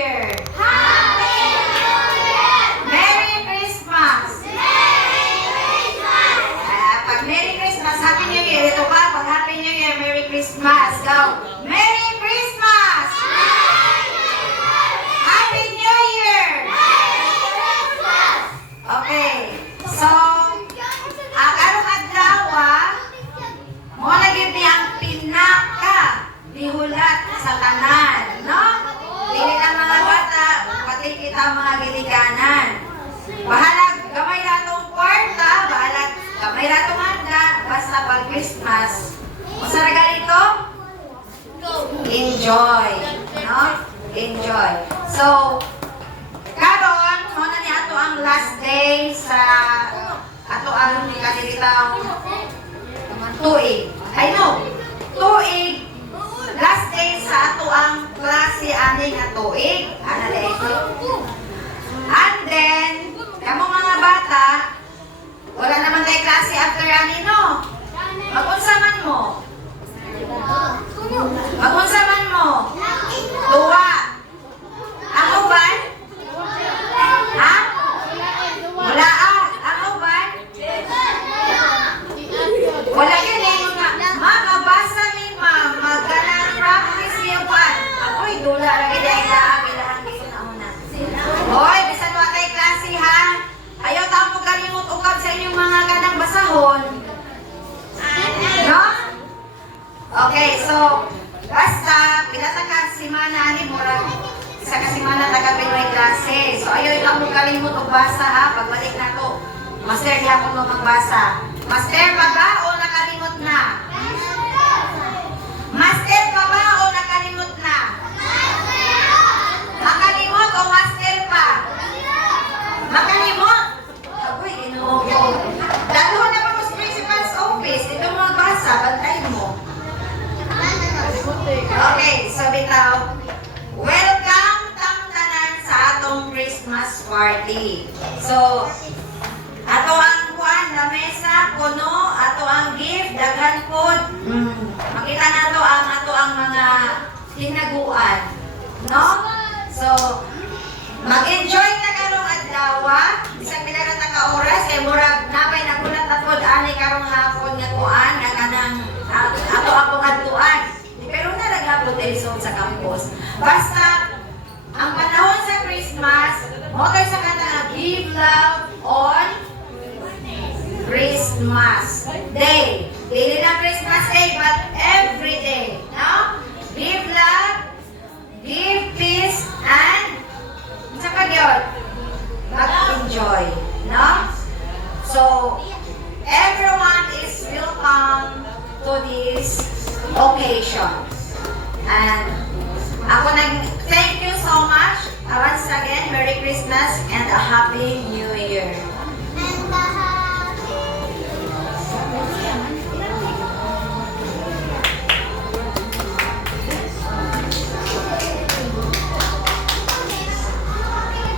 Year! Happy New Year! Merry Christmas! Merry Christmas! Pag Merry Christmas, Happy New Year. Ito pa, pag Happy New Year, Merry Christmas. Go! Merry Christmas! Happy New Year! Okay. So, ang karong adlaw, mo na gyud ni ang pinaka dihulat sa tanan, no? Dili lang mga bata, pati kita mga giliganan. Bahalag gamay ra tong kwarta, bahalag gamay ra tong handa, basta pag Christmas. Usa ra ganito? Enjoy, no? Enjoy. So, karon mo na ni ato ang last day sa ato ang kanilitang tuig. I know. Tuig. Last day sa ato ang klase ani nga tuig. Ana day. And then, kamo mga bata, wala naman kay klase after ani, no? Magunsa man mo? Magunsa man mo? Tuwa. Ang uban? Ha? Wala ang uban? Wala yun eh. Mabasa ni ma'am. Magganang practice niyo pa. Ako'y dula. Lagi dahil ilaang dito na una. Hoy, bisan mo kay klase ha. Ayaw tayo mo kalimot-ukab sa inyong mga ganang basahon. No? Okay, so, basta, pinata ka simana ni Murag. Isa ka simana taga-Pinoy klase. So, ayaw ikaw mo kalimot o basa ha. Pagbalik na to. Master, di ako mo magbasa. Master, pa ba o nakalimot na? Master, pa ba o nakalimot na? Nakalimot o master pa? Nakalimot? Agoy, inuho ko. Dalo na pa mo sa principal's office. Ito mo magbasa, bantay mo. Okay, so bitaw. Welcome tanan sa atong Christmas party. So, ato ang kuan, lamesa, puno, ato ang gift, daghan food. Makita nato ang ato ang mga hinaguan, no? So, mag-enjoy na karong adlaw, bisag pila ka ka oras kay murag napay nagulat na pod ani karong hapon nga kuan nga kanang ato akong adtuan. Pero nalagapod diri sa campus. Basta ang panahon sa Christmas, mo kay sa kanang give love on Christmas Day. Dili na Christmas Day, but every day. No? Give love, give peace, and sa yun, mag-enjoy. No? So, everyone is welcome to this occasion. And ako thank you so much. Once again, Merry Christmas and a Happy New Year.